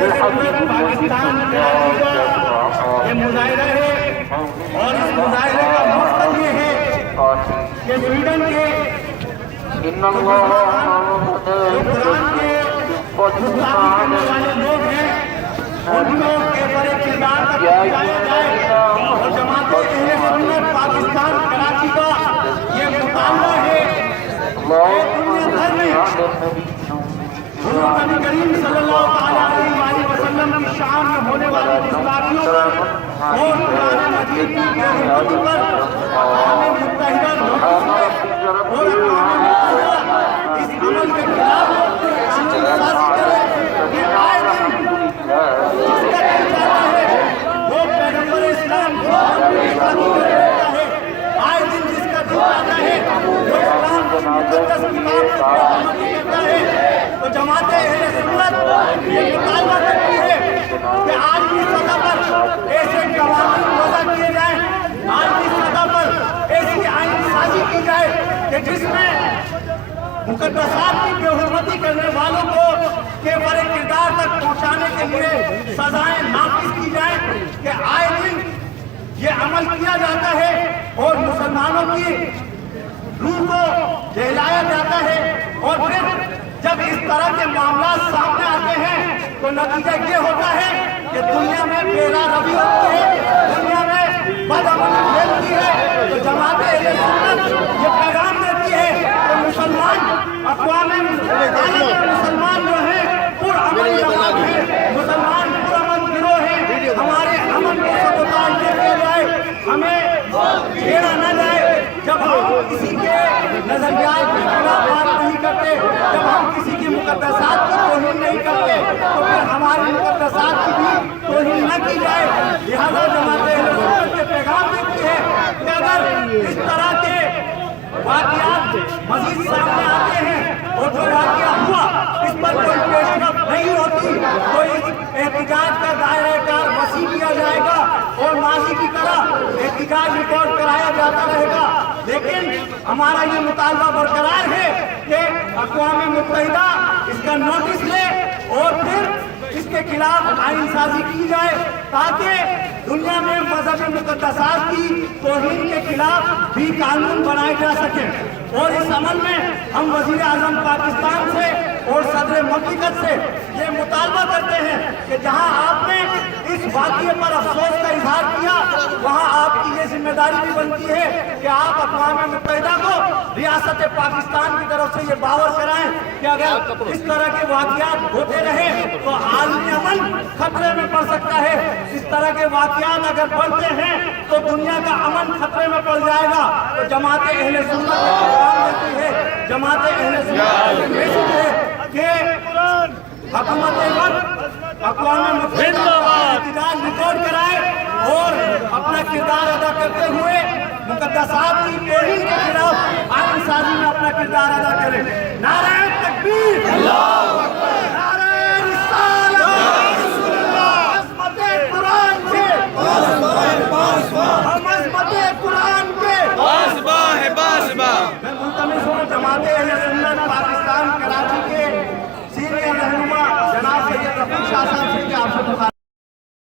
پاکستان کراچی کا یہ مظاہرہ ہے اور اس مظاہرے کا مقصد یہ ہے کہ سویڈن کے قرآن کے کرنے والے لوگ ہیں ان لوگ کے بڑے کردار تک پہنچایا جائے اور جماعت اہل سنت پاکستان کراچی کا یہ مطالبہ ہے کہ دنیا بھر میں حضور نبی کریم صلی اللہ علیہ وسلم کی شان میں ہونے والی گستاخیوں پر اور قرآن مجید کی بے حرمتی پر اقوام متحدہ نوٹس میں اور اقوام متحدہ اس عمل کے خلاف قانون سازی کرے کہ آئے دن جس کا دل چاہتا ہے وہ پیغمبر اسلام کی شادی کر دیتا ہے، آئے دن جس کا دل چاہتا ہے وہ اسلام کی مقدس کتاب سے بے حرمتی کرتا ہے۔ تو جماعت اہل سنت یہ مطالبہ کرتی ہے کہ عالمی سطح پر ایسے قوانین وضع کیے جائیں، عالمی سطح پر ایسی آئین سازی کی جائے کہ جس میں مقدسات کی بے حرمتی کرنے والوں کو کے بڑے کردار تک پہنچانے کے لیے سزائیں نافذ کی جائیں کہ آئے دن یہ عمل کیا جاتا ہے اور مسلمانوں کی روح کو جہلایا جاتا ہے، اور پھر جب اس طرح کے معاملات سامنے آتے ہیں تو نتیجہ یہ ہوتا ہے کہ دنیا میں بے روی ہوتی ہے، دنیا میں بدامنی پھیلتی ہے۔ تو جماعت اہل سنت یہ پیغام دیتی ہے کہ مسلمان اقوام مسلمان جو ہیں پرامن جماعت ہیں، مسلمان پرامن گروہ ہیں، ہمارے امن کو سبوتاژ نہ کیا جائے، ہمیں گھیرا نہ جائے۔ جب ہم کسی کے نظریات کے خلاف بات نہیں کرتے، جب ہم کسی کی مقدسات کی توہین نہیں کرتے تو پھر ہماری مقدسات کی بھی توہین نہ کی جائے۔ لہذا جماعت اہل سنت کے پیغام دیتی ہے کہ اگر اس طرح کے واقعات مزید سامنے آتے ہیں اور جو واقعہ ہوا اس پر کوئی پیش رفت نہیں ہوتی تو اس احتجاج کا دائرہ کار وسیع کیا جائے گا اور ماضی کی طرح احتجاج ریکارڈ کرایا جاتا رہے گا۔ لیکن ہمارا یہ مطالبہ برقرار ہے کہ اقوام متحدہ اس کا نوٹس لے اور پھر اس کے خلاف آئین سازی کی جائے تاکہ دنیا میں مذہبی مقدسات کی توہین کے خلاف بھی قانون بنائے جا سکیں۔ اور اس عمل میں ہم وزیر اعظم پاکستان سے اور صدر مملکت سے یہ مطالبہ کرتے ہیں کہ جہاں آپ نے اس واقعے پر افسوس کا اظہار کیا وہاں آپ کی یہ ذمہ داری بھی بنتی ہے کہ آپ اقوام متحدہ کو ریاست پاکستان کی طرف سے یہ باور کرائیں کہ اگر اس طرح کے واقعات ہوتے رہے تو عالمی امن خطرے میں پڑ سکتا ہے، اس طرح کے واقعات اگر بڑھتے ہیں تو دنیا کا امن خطرے میں پڑ جائے گا۔ تو جماعت اہل سنت یہ پیغام دیتی ہے، جماعت اہل سنت یہ ہے کہ حکومت وقت اقوام متحدہ احتجاج ریکارڈ کرائے اور اپنا کردار ادا کرتے ہوئے مقدسات کی توہین کے خلاف آئین سازی میں اپنا کردار ادا کرے۔ نعرہ تکبیر!